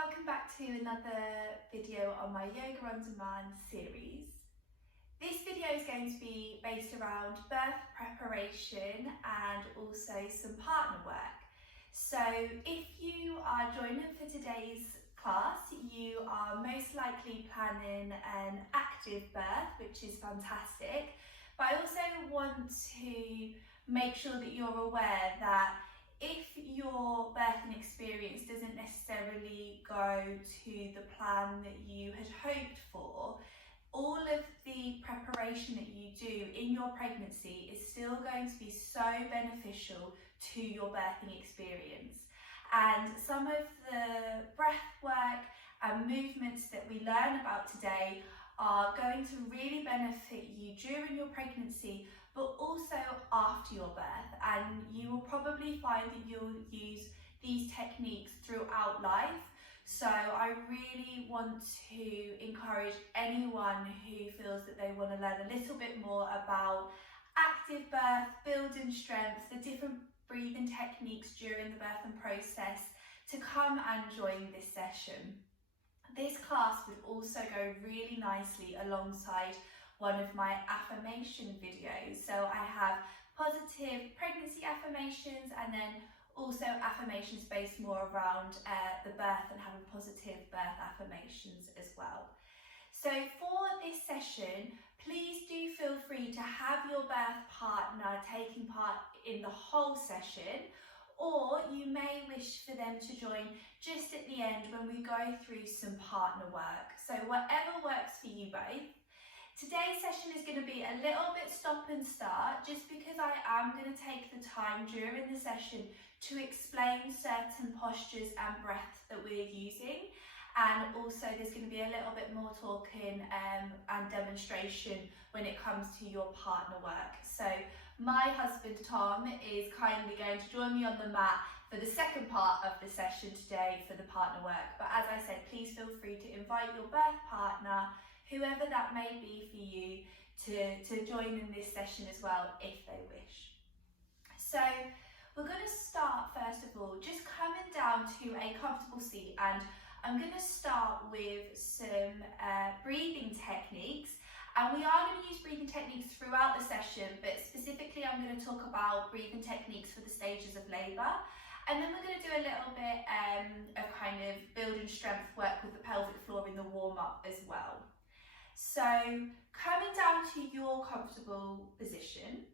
welcome back to another video on my Yoga on Demand series. This video is going to be based around birth preparation and also some partner work. So if you are joining for today's class, you are most likely planning an active birth, which is fantastic. But I also want to make sure that you're aware that if your birthing experience doesn't necessarily go to the plan that you had hoped for, all of the preparation that you do in your pregnancy is still going to be so beneficial to your birthing experience. And some of the breath work and movements that we learn about today are going to really benefit you during your pregnancy, but also after your birth, and you will probably find that you'll use these techniques throughout life. So I really want to encourage anyone who feels that they want to learn a little bit more about active birth, building strength, the different breathing techniques during the birthing process, to come and join this session. This class would also go really nicely alongside one of my affirmation videos. So I have positive pregnancy affirmations and then also affirmations based more around the birth and having positive birth affirmations as well. So for this session, please do feel free to have your birth partner taking part in the whole session, or you may wish for them to join just at the end when we go through some partner work. So whatever works for you both. Today's session is going to be a little bit stop and start, just because I am going to take the time during the session to explain certain postures and breaths that we're using. And also there's going to be a little bit more talking and demonstration when it comes to your partner work. So my husband Tom is kindly going to join me on the mat for the second part of the session today for the partner work. But as I said, please feel free to invite your birth partner, whoever that may be for you, to join in this session as well if they wish. So we're going to start first of all just coming down to a comfortable seat, and I'm going to start with some breathing techniques. And we are going to use breathing techniques throughout the session, but specifically I'm going to talk about breathing techniques for the stages of labour. And then we're going to do a little bit of kind of building strength work with the pelvic floor in the warm-up as well. So coming down to your comfortable position,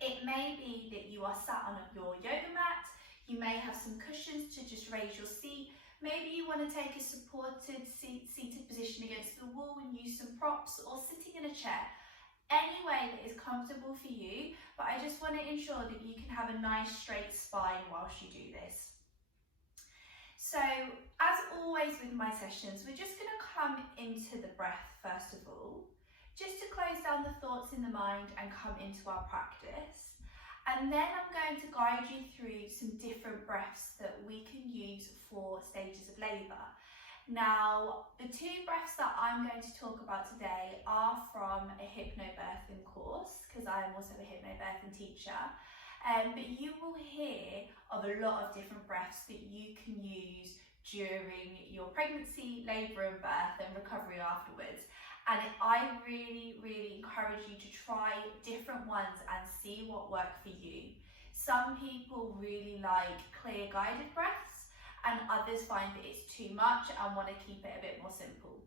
it may be that you are sat on your yoga mat, you may have some cushions to just raise your seat. Maybe you want to take a supported seated position against the wall and use some props, or sitting in a chair. Any way that is comfortable for you, but I just want to ensure that you can have a nice straight spine whilst you do this. So as always with my sessions, we're just going to come into the breath first of all, just to close down the thoughts in the mind and come into our practice. And then I'm going to guide you through some different breaths that we can use for stages of labour. Now, the two breaths that I'm going to talk about today are from a hypnobirthing course, because I am also a hypnobirthing teacher. But you will hear of a lot of different breaths that you can use during your pregnancy, labour and birth, and recovery afterwards. And I really, really encourage you to try different ones and see what work for you. Some people really like clear guided breaths, and others find that it's too much and want to keep it a bit more simple.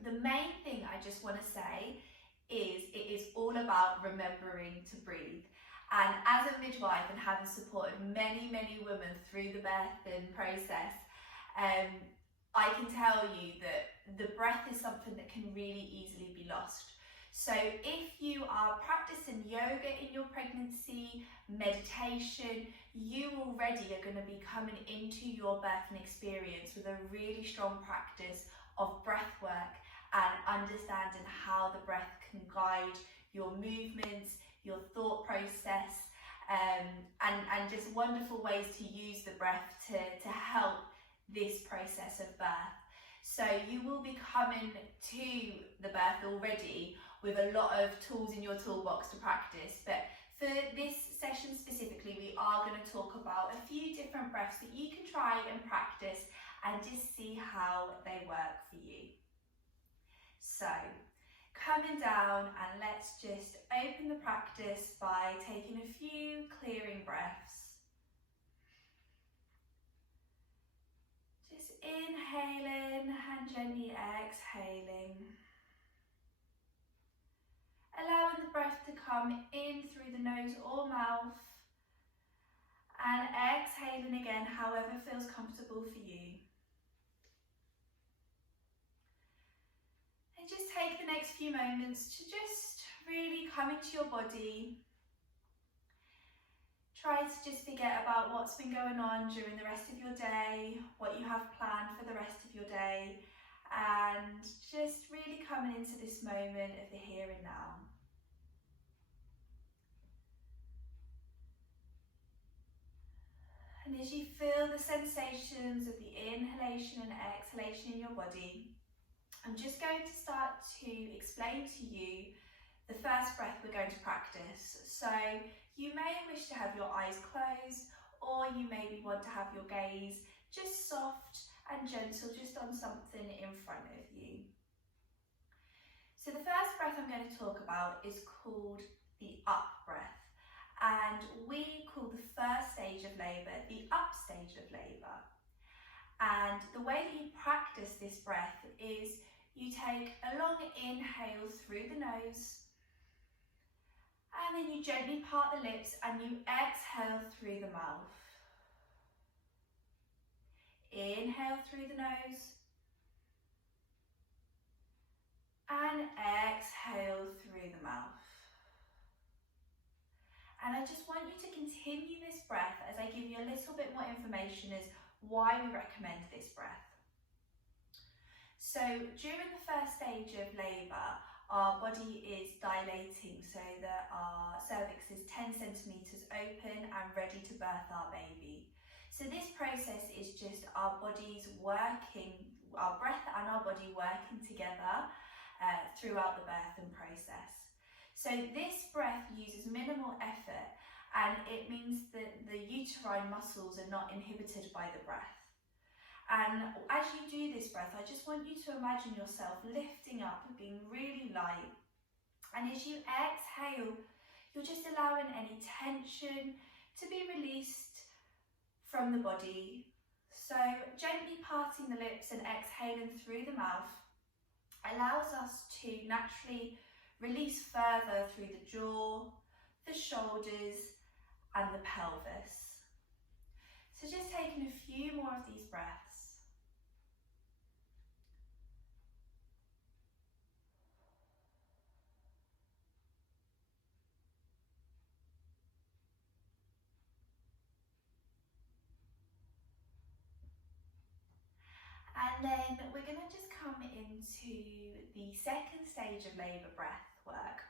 The main thing I just want to say is it is all about remembering to breathe. And as a midwife and having supported many, many women through the birthing process, I can tell you that the breath is something that can really easily be lost. So if you are practicing yoga in your pregnancy, meditation, you already are going to be coming into your birthing experience with a really strong practice of breath work and understanding how the breath can guide your movements, your thought process, and just wonderful ways to use the breath to help this process of birth. So you will be coming to the birth already with a lot of tools in your toolbox to practice. But for this session specifically, we are going to talk about a few different breaths that you can try and practice and just see how they work for you. So, coming down, and let's just open the practice by taking a few clearing breaths. Just inhaling and gently exhaling. Allowing the breath to come in through the nose or mouth, and exhaling again, however feels comfortable for you. And just take the next few moments to just really come into your body. Try to just forget about what's been going on during the rest of your day, what you have planned for the rest of your day, and just really coming into this moment of the here and now. And as you feel the sensations of the inhalation and exhalation in your body, I'm just going to start to explain to you the first breath we're going to practice. So you may wish to have your eyes closed, or you maybe want to have your gaze just soft and gentle, just on something in front of you. So the first breath I'm going to talk about is called the up breath. And we call the first stage of labour the up stage of labour. And the way that you practice this breath is you take a long inhale through the nose, and then you gently part the lips and you exhale through the mouth. Inhale through the nose, and exhale through the mouth. And I just want you to continue this breath as I give you a little bit more information as why we recommend this breath. So during the first stage of labour, our body is dilating so that our cervix is 10 centimetres open and ready to birth our baby. So this process is just our bodies working, our breath and our body working together throughout the birthing process. So this breath uses minimal effort, and it means that the uterine muscles are not inhibited by the breath. And as you do this breath, I just want you to imagine yourself lifting up and being really light. And as you exhale, you're just allowing any tension to be released from the body. So gently parting the lips and exhaling through the mouth allows us to naturally release further through the jaw, the shoulders, and the pelvis. So just taking a few more of these breaths. And then we're going to just come into the second stage of labour breath work.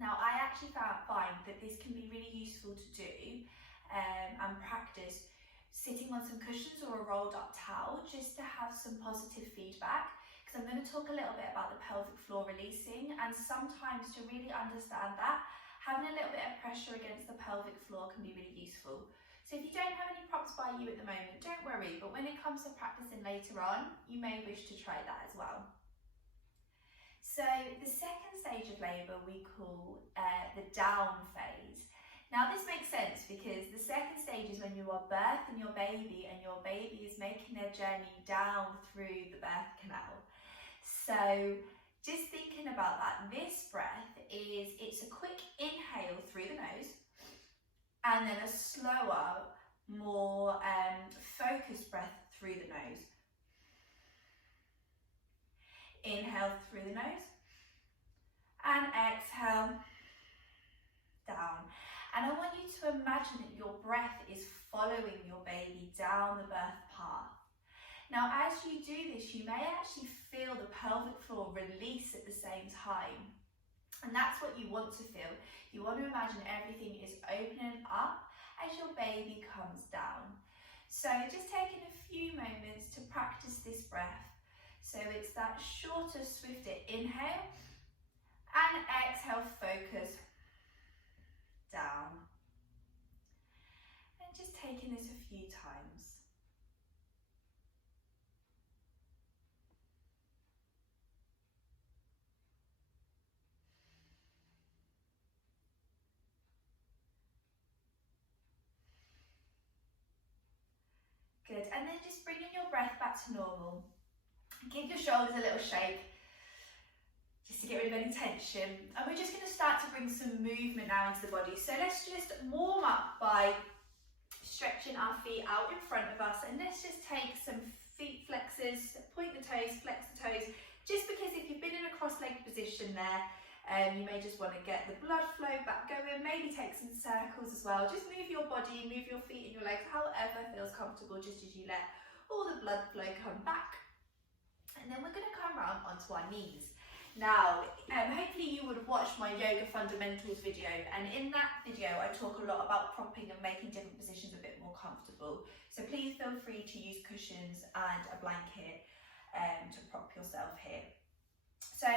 Now, I actually find that this can be really useful to do and practice sitting on some cushions or a rolled up towel, just to have some positive feedback, because I'm going to talk a little bit about the pelvic floor releasing, and sometimes to really understand that, having a little bit of pressure against the pelvic floor can be really useful. So if you don't have any props by you at the moment, don't worry, but when it comes to practicing later on, you may wish to try that as well. So the second stage of labour we call the down phase. Now this makes sense because the second stage is when you are birthing your baby and your baby is making their journey down through the birth canal. So just thinking about that, this breath it's a quick inhale through the nose and then a slower, more focused breath through the nose. Inhale through the nose and exhale down. And I want you to imagine that your breath is following your baby down the birth path. Now, as you do this, you may actually feel the pelvic floor release at the same time. And that's what you want to feel. You want to imagine everything is opening up as your baby comes down. So just taking a few moments to practice this breath. So it's that shorter, swifter inhale and exhale, focus down. And just taking this a few times. and then just bringing your breath back to normal. Give your shoulders a little shake, just to get rid of any tension. And we're just going to start to bring some movement now into the body. So let's just warm up by stretching our feet out in front of us, and let's just take some feet flexors, point the toes, flex the toes, just because if you've been in a cross-legged position there, you may just want to get the blood flow back going, maybe take some circles as well. Just move your body, move your feet and your legs, however feels comfortable, just as you let all the blood flow come back. And then we're going to come around onto our knees. Now, hopefully you would have watched my yoga fundamentals video, and in that video I talk a lot about propping and making different positions a bit more comfortable. So please feel free to use cushions and a blanket to prop yourself here. So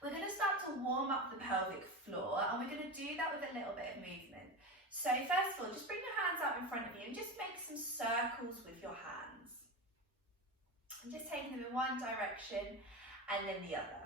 we're going to start to warm up the pelvic floor, and we're going to do that with a little bit of movement. So first of all, just bring your hands out in front of you and just make some circles with your hands. And just taking them in one direction and then the other.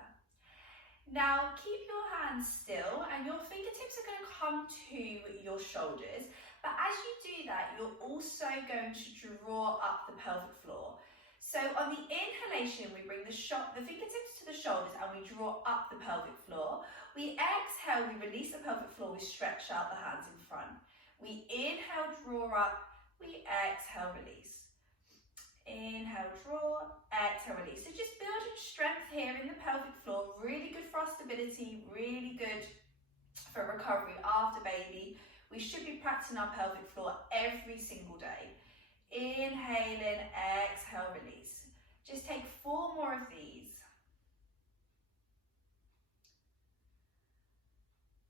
Now keep your hands still, and your fingertips are going to come to your shoulders, but as you do that, you're also going to draw up the pelvic floor. So on the inhalation, we bring the fingertips to the shoulders and we draw up the pelvic floor. We exhale, we release the pelvic floor, we stretch out the hands in front. We inhale, draw up, we exhale, release. Inhale, draw, exhale, release. So just building strength here in the pelvic floor, really good for our stability, really good for recovery after baby. We should be practicing our pelvic floor every single day. Inhaling, exhale, release. Just take 4 more of these.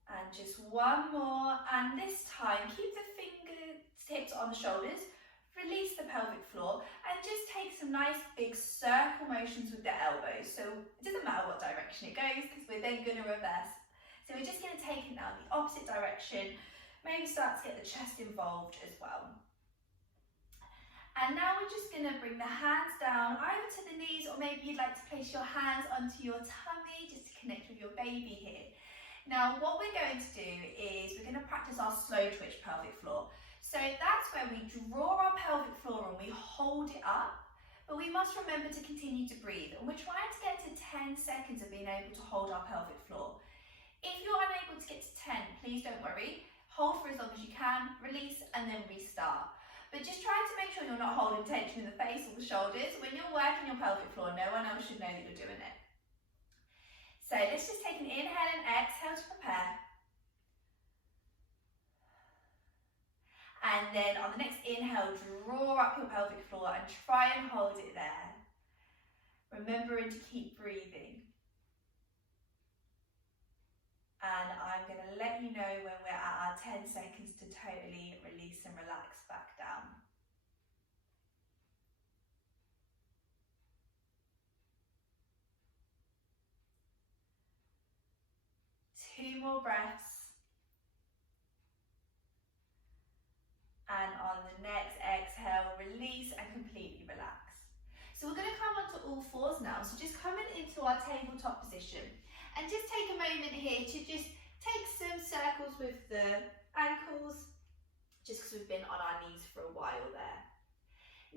And just 1 more, and this time keep the fingertips on the shoulders, release the pelvic floor, and just take some nice big circle motions with the elbows. So it doesn't matter what direction it goes, because we're then going to reverse. So we're just going to take it now the opposite direction, maybe start to get the chest involved as well. And now we're just going to bring the hands down either to the knees, or maybe you'd like to place your hands onto your tummy just to connect with your baby here. Now what we're going to do is we're going to practice our slow twitch pelvic floor. So that's where we draw our pelvic floor and we hold it up, but we must remember to continue to breathe. And we're trying to get to 10 seconds of being able to hold our pelvic floor. If you're unable to get to 10, please don't worry. Hold for as long as you can, release, and then restart. But just try to make sure you're not holding tension in the face or the shoulders. When you're working your pelvic floor, no one else should know that you're doing it. So let's just take an inhale and exhale to prepare. And then on the next inhale, draw up your pelvic floor and try and hold it there. Remembering to keep breathing. And I'm going to let you know when we're at our 10 seconds to totally release and relax back down. Two more breaths. And on the next exhale, release and completely relax. So we're going to come onto all fours now. So just coming into our tabletop position. And just take a moment here to just take some circles with the ankles, just because we've been on our knees for a while there.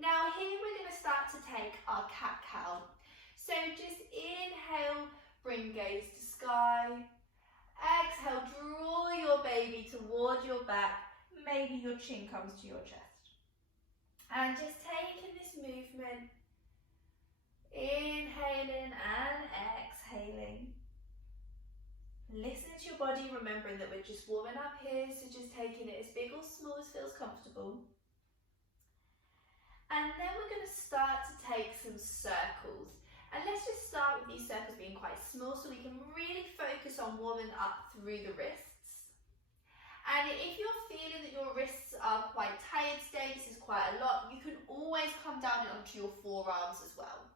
Now here we're going to start to take our CatCow. So just inhale, bring gaze to sky. Exhale, draw your baby toward your back. Maybe your chin comes to your chest. And just taking this movement, inhaling and exhaling. Listen to your body, remembering that we're just warming up here, so just taking it as big or small as feels comfortable. And then we're going to start to take some circles. And let's just start with these circles being quite small so we can really focus on warming up through the wrists. And if you're feeling that your wrists are quite tired today, this is quite a lot, you can always come down onto your forearms as well.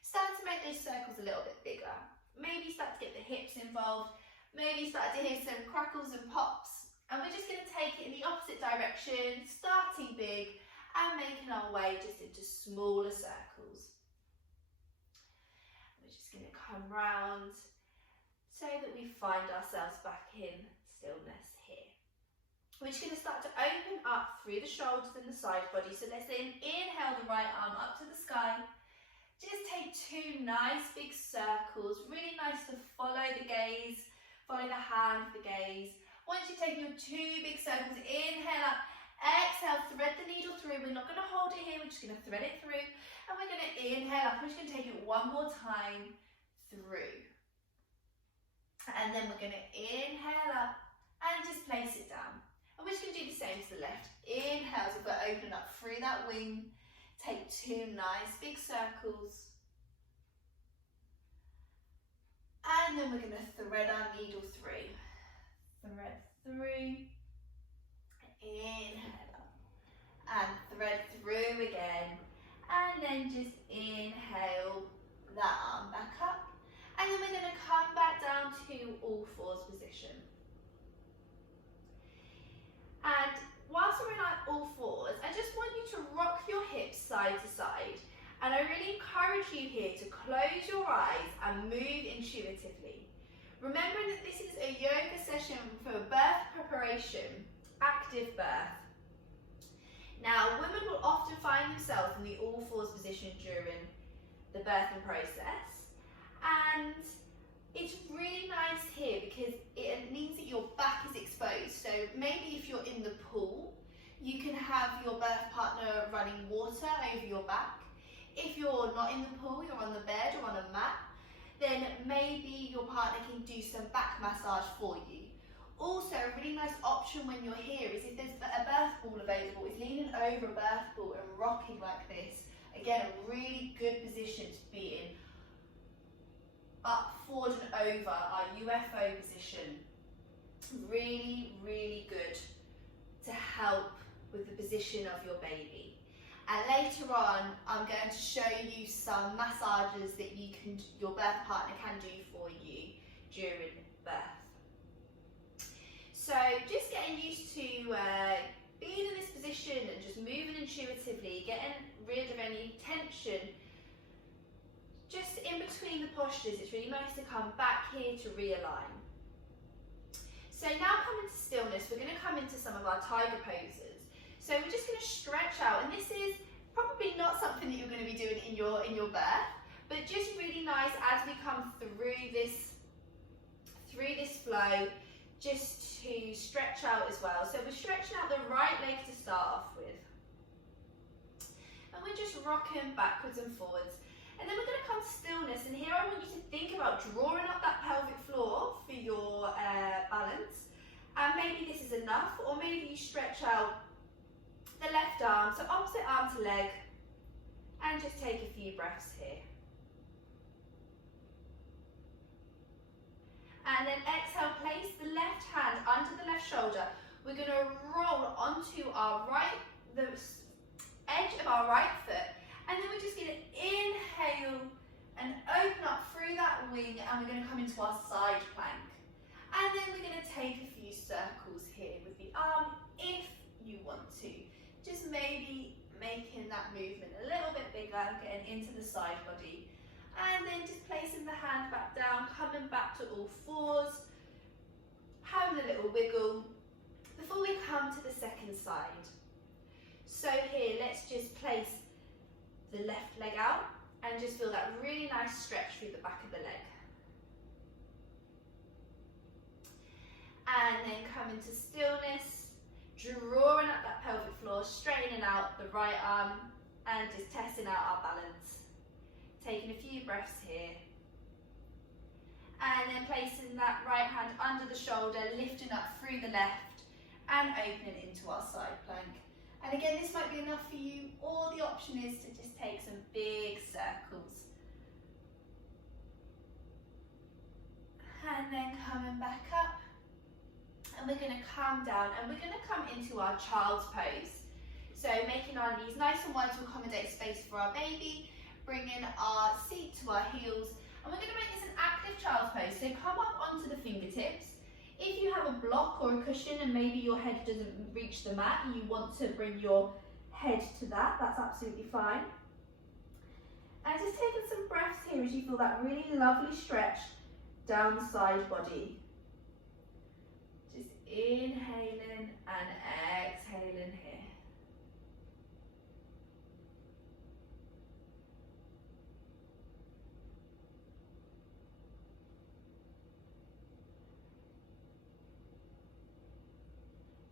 Start to make those circles a little bit bigger. Maybe start to get the hips involved. Maybe start to hear some crackles and pops. And we're just going to take it in the opposite direction, starting big and making our way just into smaller circles. We're just going to come round so that we find ourselves back in stillness here. We're just going to start to open up through the shoulders and the side body. So let's then inhale the right arm up to the sky. Just take 2 nice big circles. Really nice to follow the gaze, follow the hand with the gaze. Once you've taken your 2 big circles, inhale up, exhale, thread the needle through. We're not going to hold it here, we're just going to thread it through. And we're going to inhale up. We're just going to take it one more time through. And then we're going to inhale up and just place it down. And we're just going to do the same to the left. Inhale, so we're opening up through that wing. Take 2 nice big circles. And then we're going to thread our needle through. Thread through. Inhale up. And thread through again. And then just inhale that arm back up. And then we're going to come back down to all fours position. And whilst we're in our all fours, I just want you to rock your hips side to side. And I really encourage you here to close your eyes and move intuitively. Remembering that this is a yoga session for birth preparation, active birth. Now, women will often find themselves in the all fours position during the birthing process. And it's really nice here because it means that your back is exposed. So maybe if you're in the pool, you can have your birth partner running water over your back. If you're not in the pool, you're on the bed or on a mat, then maybe your partner can do some back massage for you. Also, a really nice option when you're here is if there's a birth ball available, is leaning over a birth ball and rocking like this. Again, a really good position to be in. Up, forward and over, our UFO position. Really, really good to help with the position of your baby. And later on, I'm going to show you some massages that your birth partner can do for you during birth. So just getting used to being in this position and just moving intuitively, getting rid of any tension. Just in between the postures, it's really nice to come back here to realign. So now come into stillness, we're going to come into some of our tiger poses. So we're just going to stretch out, and this is probably not something that you're going to be doing in your birth, but just really nice as we come through this flow, just to stretch out as well. So we're stretching out the right leg to start off with. And we're just rocking backwards and forwards. And then we're going to come to stillness, and here I want you to think about drawing up that pelvic floor for your balance. And maybe this is enough, or maybe you stretch out the left arm, so opposite arm to leg, and just take a few breaths here. And then exhale, place the left hand under the left shoulder. We're going to roll onto the edge of our right foot. And then we're just going to inhale and open up through that wing, and we're going to come into our side plank. And then we're going to take a few circles here with the arm if you want to. Just maybe making that movement a little bit bigger, getting into the side body. And then just placing the hand back down, coming back to all fours, having a little wiggle before we come to the second side. So here, let's just place the left leg out and just feel that really nice stretch through the back of the leg. And then come into stillness, drawing up that pelvic floor, straightening out the right arm and just testing out our balance. Taking a few breaths here. And then placing that right hand under the shoulder, lifting up through the left and opening into our side plank. And again, this might be enough for you, or the option is to just take some big circles. And then coming back up. And we're going to come down and we're going to come into our child's pose. So making our knees nice and wide to accommodate space for our baby, bringing our seat to our heels. And we're going to make this an active child's pose. So come up onto the fingertips. If you have a block or a cushion and maybe your head doesn't reach the mat and you want to bring your head to that, that's absolutely fine. And just taking some breaths here as you feel that really lovely stretch down the side body. Just Inhaling and exhaling here.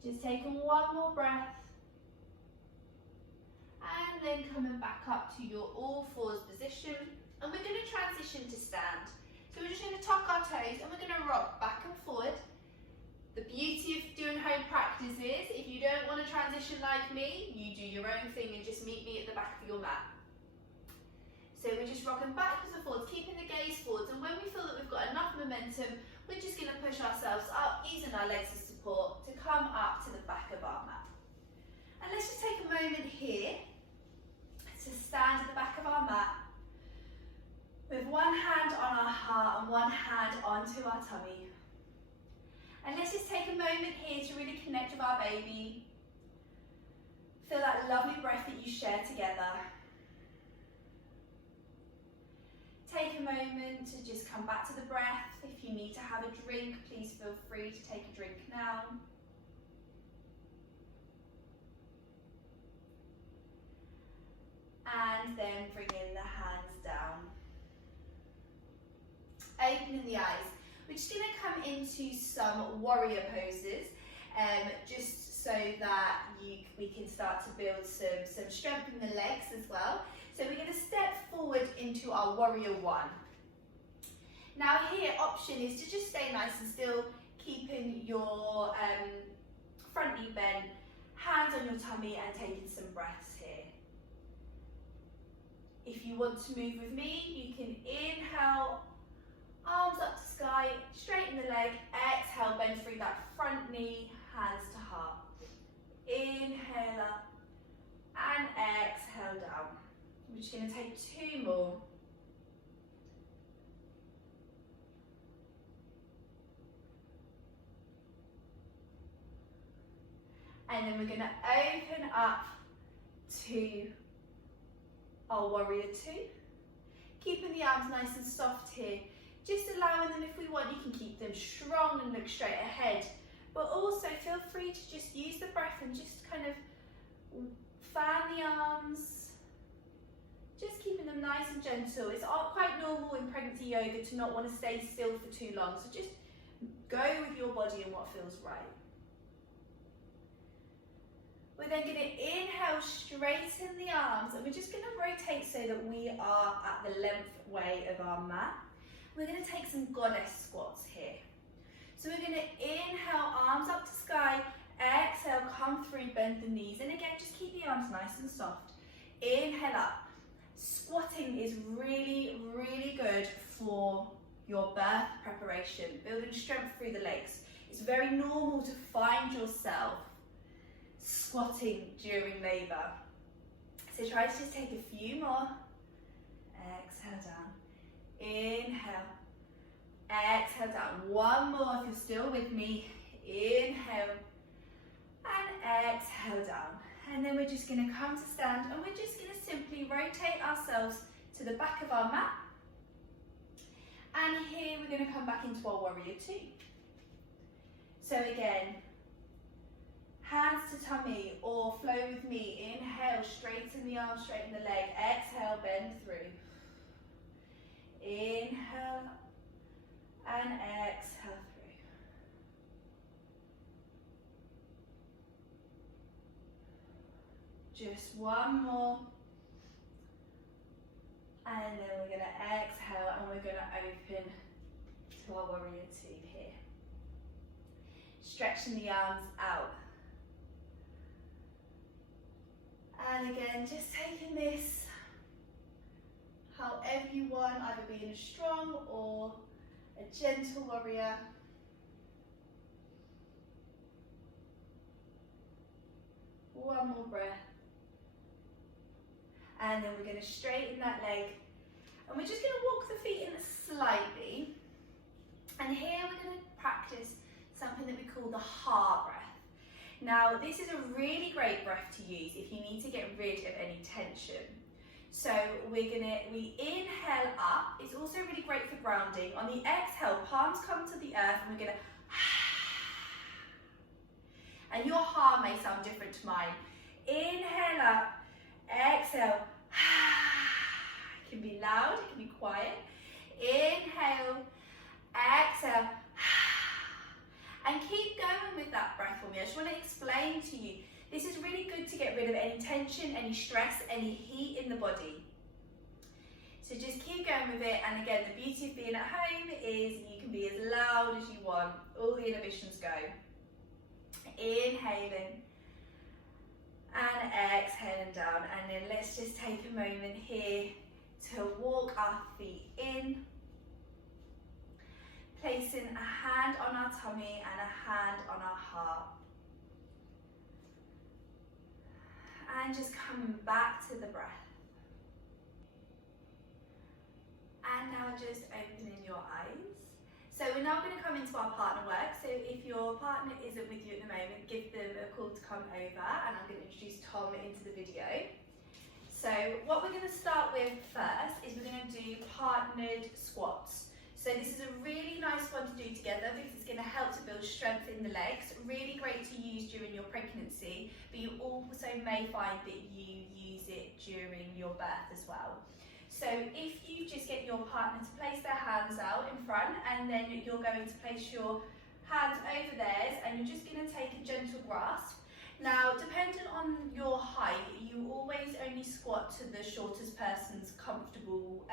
Just taking one more breath. And then coming back up to your all fours position. And we're going to transition to stand. So we're just going to tuck our toes and we're going to rock back and forward. The beauty of doing home practice is, if you don't want to transition like me, you do your own thing and just meet me at the back of your mat. So we're just rocking backwards and forwards, keeping the gaze forwards, and when we feel that we've got enough momentum, we're just going to push ourselves up, using our legs as support to come up to the back of our mat. And let's just take a moment here to stand at the back of our mat with one hand on our heart and one hand onto our tummy. And let's just take a moment here to really connect with our baby. Feel that lovely breath that you share together. Take a moment to just come back to the breath. If you need to have a drink, please feel free to take a drink now. And then bringing the hands down. Opening the eyes. We're just going to come into some warrior poses, just so that we can start to build some strength in the legs as well. So we're going to step forward into our warrior one. Now here, option is to just stay nice and still, keeping your front knee bent, hands on your tummy and taking some breaths here. If you want to move with me, you can inhale, arms up to sky, straighten the leg, exhale, bend through that front knee, hands to heart. Inhale up and exhale down. We're just going to take two more. And then we're going to open up to our warrior two. Keeping the arms nice and soft here. Just allowing them, if we want, you can keep them strong and look straight ahead. But also feel free to just use the breath and just kind of fan the arms. Just keeping them nice and gentle. It's quite normal in pregnancy yoga to not want to stay still for too long. So just go with your body and what feels right. We're then going to inhale, straighten the arms, and we're just going to rotate so that we are at the length way of our mat. We're going to take some goddess squats here. So we're going to inhale, arms up to sky, exhale, come through, bend the knees, and again, just keep the arms nice and soft. Inhale up. Squatting is really, really good for your birth preparation, building strength through the legs. It's very normal to find yourself squatting during labour. So try to just take a few more. Exhale down. Inhale. Exhale down. One more if you're still with me. Inhale. And exhale down. And then we're just going to come to stand and we're just going to simply rotate ourselves to the back of our mat. And here we're going to come back into our warrior two. So again, hands to tummy or flow with me. Inhale, straighten the arms, straighten the leg. Exhale, bend through. Inhale and exhale through. Just one more. And then we're going to exhale and we're going to open to our warrior two here. Stretching the arms out. And again, just taking this however you want, either being a strong or a gentle warrior. One more breath. And then we're going to straighten that leg. And we're just going to walk the feet in slightly. And here we're going to practice something that we call the heart breath. Now, this is a really great breath to use if you need to get rid of any tension. So we inhale up. It's also really great for grounding. On the exhale, palms come to the earth and we're going to And your ha may sound different to mine. Inhale up, exhale. It can be loud, it can be quiet. Inhale, exhale. And keep going with that breath for me. I just want to explain to you, this is really good to get rid of any tension, any stress, any heat in the body. So just keep going with it, and again, the beauty of being at home is you can be as loud as you want. All the inhibitions go. Inhaling and exhaling down, and then let's just take a moment here to walk our feet in, placing a hand on our tummy and a hand on our heart. And just coming back to the breath. And now just opening your eyes. So we're now going to come into our partner work. So if your partner isn't with you at the moment, give them a call to come over, and I'm going to introduce Tom into the video. So what we're going to start with first is we're going to do partnered squats. So this is a really nice one to do together because it's going to help to build strength in the legs. Really great to use during your pregnancy, but you also may find that you use it during your birth as well. So if you just get your partner to place their hands out in front, and then you're going to place your hands over theirs, and you're just going to take a gentle grasp. Now, depending on your height, you always only squat to the shortest person's comfortable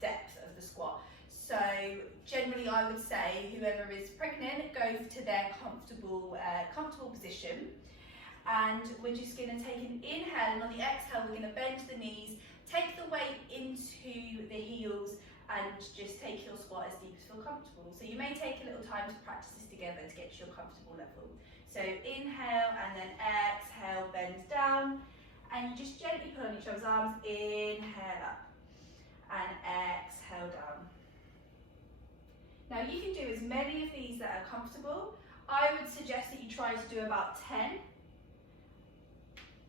depth of the squat. So generally I would say whoever is pregnant, go to their comfortable position. And we're just going to take an inhale, and on the exhale we're going to bend the knees, take the weight into the heels, and just take your squat as deep as you feel comfortable. So you may take a little time to practice this together to get to your comfortable level. So inhale and then exhale, bend down, and you just gently pull on each other's arms, inhale up and exhale down. Now you can do as many of these that are comfortable. I would suggest that you try to do about 10.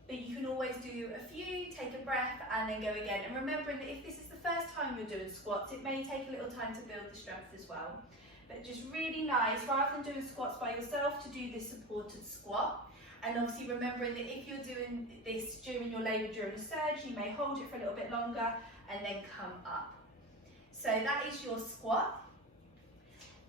But you can always do a few, take a breath, and then go again. And remembering that if this is the first time you're doing squats, it may take a little time to build the strength as well. But just really nice, rather than doing squats by yourself, to do this supported squat. And obviously remembering that if you're doing this during your labour, during a surge, you may hold it for a little bit longer and then come up. So that is your squat.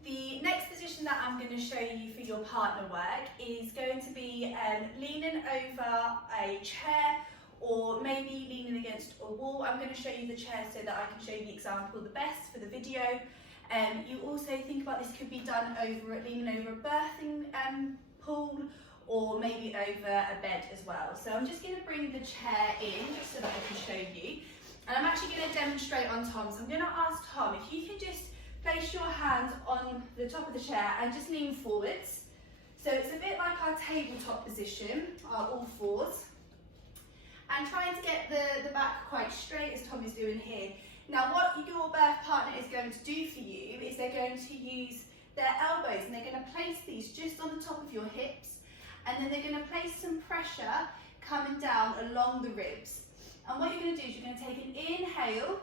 The next position that I'm going to show you for your partner work is going to be leaning over a chair, or maybe leaning against a wall. I'm going to show you the chair so that I can show you the example the best for the video. You also think about this could be done leaning over a birthing pool, or maybe over a bed as well. So I'm just going to bring the chair in just so that I can show you. And I'm actually going to demonstrate on Tom. So I'm going to ask Tom if you can just place your hands on the top of the chair and just lean forwards. So it's a bit like our tabletop position, our all fours. And trying to get the back quite straight as Tom is doing here. Now what your birth partner is going to do for you is they're going to use their elbows, and they're going to place these just on the top of your hips, and then they're going to place some pressure coming down along the ribs. And what you're going to do is you're going to take an inhale,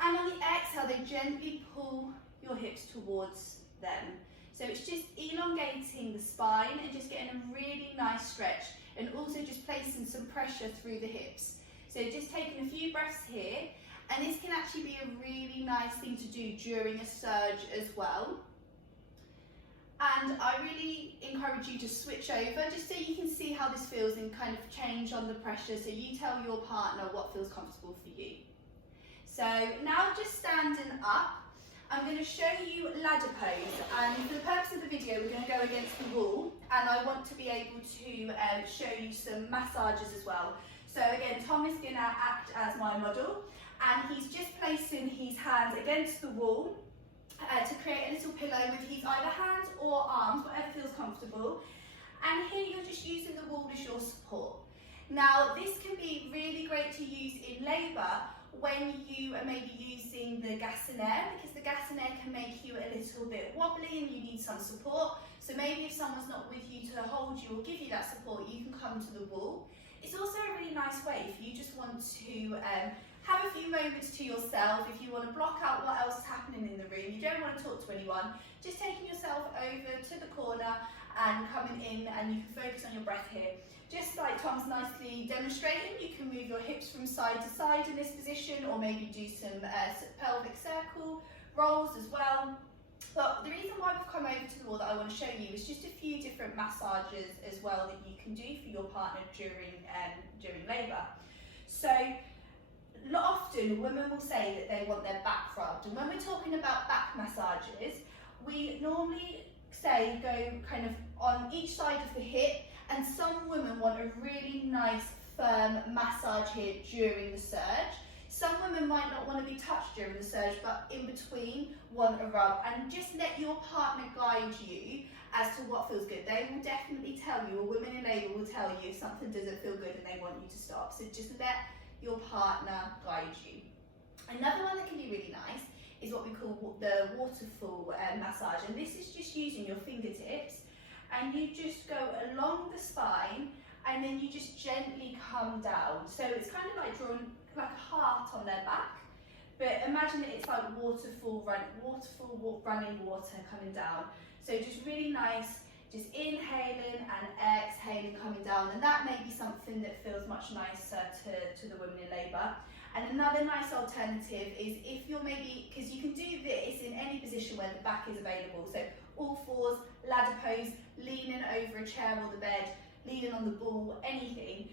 and on the exhale they gently pull your hips towards them. So it's just elongating the spine and just getting a really nice stretch, and also just placing some pressure through the hips. So just taking a few breaths here, and this can actually be a really nice thing to do during a surge as well. And I really encourage you to switch over just so you can see how this feels and kind of change on the pressure, so you tell your partner what feels comfortable for you. So now just standing up, I'm going to show you ladder pose, and for the purpose of the video we're going to go against the wall, and I want to be able to show you some massages as well. So again, Tom is going to act as my model, and he's just placing his hands against the wall to create a little pillow with his either hands or arms, whatever feels comfortable. And here you're just using the wall as your support. Now this can be really great to use in labour when you are maybe using the gas and air, because the gas and air can make you a little bit wobbly and you need some support. So maybe if someone's not with you to hold you or give you that support, you can come to the wall. It's also a really nice way if you just want to have a few moments to yourself, if you want to block out what else is happening in the room, you don't want to talk to anyone, just taking yourself over to the corner and coming in, and you can focus on your breath here. Just like Tom's nicely demonstrating, you can move your hips from side to side in this position, or maybe do some pelvic circle rolls as well. But the reason why we've come over to the wall that I want to show you is just a few different massages as well that you can do for your partner during labour. So often women will say that they want their back rubbed, and when we're talking about back massages, we normally say go kind of on each side of the hip, and some women want a really nice firm massage here during the surge. Some women might not want to be touched during the surge, but in between want a rub, and just let your partner guide you as to what feels good. They will definitely tell you, or women in labour will tell you if something doesn't feel good and they want you to stop. So just let your partner guide you. Another one that can be really nice is what we call the waterfall massage, and this is just using your fingertips, and you just go along the spine, and then you just gently come down. So it's kind of like drawing like a heart on their back, but imagine that it's like waterfall running water coming down. So just really nice, just inhaling and exhaling, coming down, and that may be something that feels much nicer to the women in labour. And another nice alternative is if you're maybe, because you can do this in any position where the back is available, so all fours, ladder pose, leaning over a chair or the bed, leaning on the ball, anything.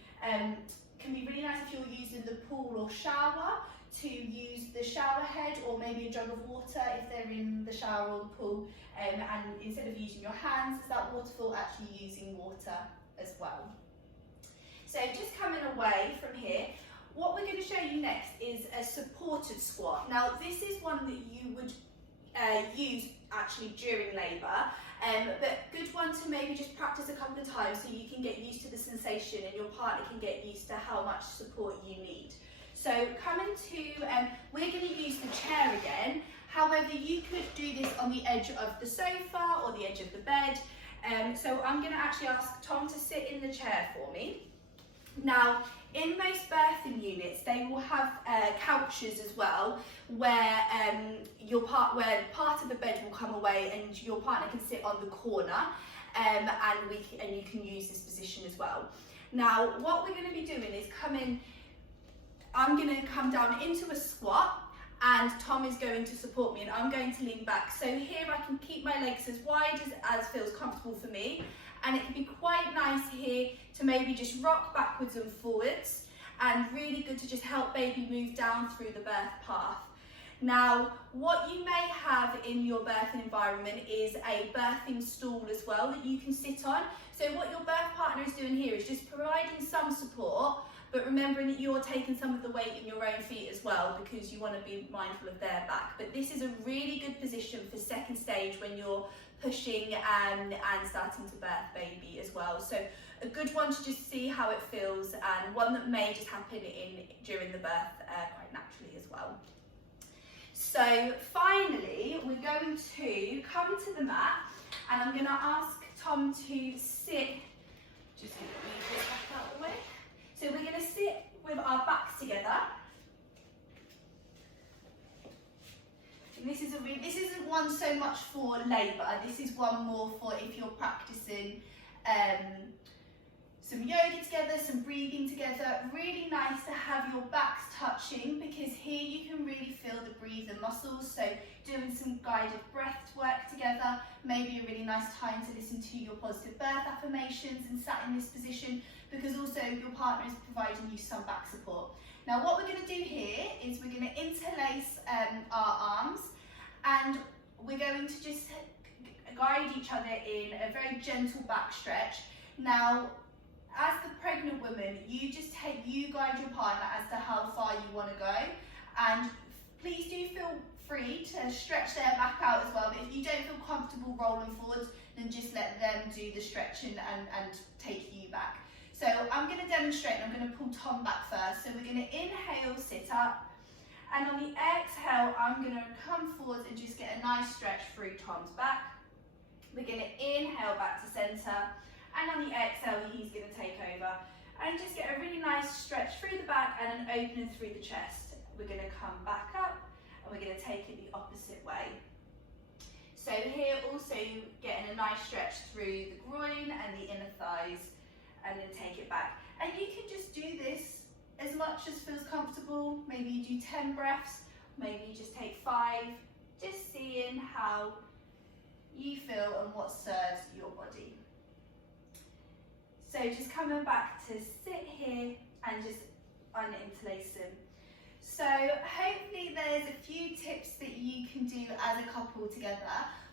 Can be really nice if you're using the pool or shower to use the shower head, or maybe a jug of water if they're in the shower or the pool, and instead of using your hands as that waterfall, actually using water as well. So just coming away from here, what we're going to show you next is a supported squat. Now this is one that you would use actually during labour, but good one to maybe just practice a couple of times so you can get used to the sensation and your partner can get used to how much support you need. So coming to, we're going to use the chair again. However, you could do this on the edge of the sofa or the edge of the bed. So I'm going to actually ask Tom to sit in the chair for me. Now, in most birthing units, they will have couches as well, where where part of the bed will come away and your partner can sit on the corner, and you can use this position as well. Now, what we're going to be doing is I'm going to come down into a squat, and Tom is going to support me, and I'm going to lean back. So here I can keep my legs as wide as feels comfortable for me, and it can be quite nice here to maybe just rock backwards and forwards, and really good to just help baby move down through the birth path. Now, what you may have in your birthing environment is a birthing stool as well that you can sit on. So what your birth partner is doing here is just providing some support, but remembering that you're taking some of the weight in your own feet as well, because you want to be mindful of their back. But this is a really good position for second stage when you're pushing and starting to birth baby as well. So a good one to just see how it feels, and one that may just happen during the birth quite naturally as well. So finally, we're going to come to the mat, and I'm going to ask Tom to sit, just going to move this back out of the way. So we're going to sit with our backs together. And this isn't one so much for labour, this is one more for if you're practicing some yoga together, some breathing together. Really nice to have your backs touching, because here you can really feel the breathing muscles. So doing some guided breath work together, maybe a really nice time to listen to your positive birth affirmations and sat in this position, because also your partner is providing you some back support. Now what we're going to do here is we're going to interlace our arms, and we're going to just guide each other in a very gentle back stretch. Now, as the pregnant woman, you guide your partner as to how far you want to go, and please do feel free to stretch their back out as well. But if you don't feel comfortable rolling forwards, then just let them do the stretching and take you back. So I'm going to demonstrate, and I'm going to pull Tom back first. So we're going to inhale, sit up, and on the exhale, I'm going to come forwards and just get a nice stretch through Tom's back. We're going to inhale back to centre, and on the exhale, he's going to take over. And just get a really nice stretch through the back and an opening through the chest. We're going to come back up, and we're going to take it the opposite way. So here also getting a nice stretch through the groin and the inner thighs, and then take it back. And you can just do this as much as feels comfortable. Maybe you do 10 breaths, maybe you just take 5, just seeing how you feel and what serves your body. So just coming back to sit here and just uninterlace them. So hopefully there's a few tips that you can do as a couple together.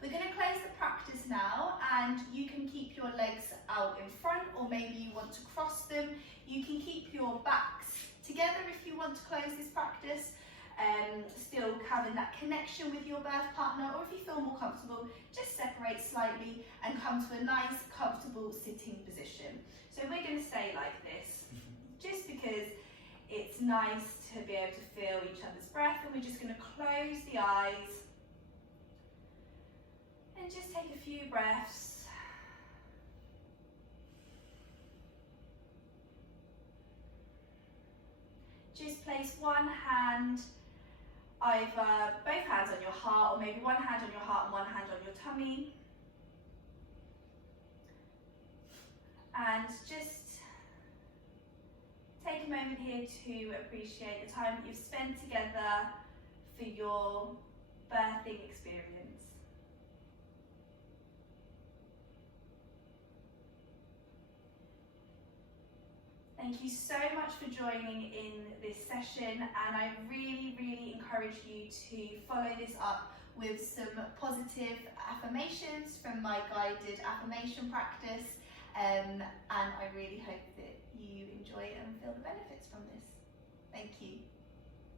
We're going to close the practice now, and you can keep your legs out in front, or maybe you want to cross them. You can keep your backs together if you want to close this practice, still having that connection with your birth partner, or if you feel more comfortable, just separate slightly and come to a nice comfortable sitting position. So we're going to stay like this, just because it's nice to be able to feel each other's breath, and we're just going to close the eyes and just take a few breaths. Just place one hand, either both hands on your heart, or maybe one hand on your heart and one hand on your tummy. And just take a moment here to appreciate the time that you've spent together for your birthing experience. Thank you so much for joining in this session, and I really encourage you to follow this up with some positive affirmations from my guided affirmation practice, and I really hope that you enjoy and feel the benefits from this. Thank you.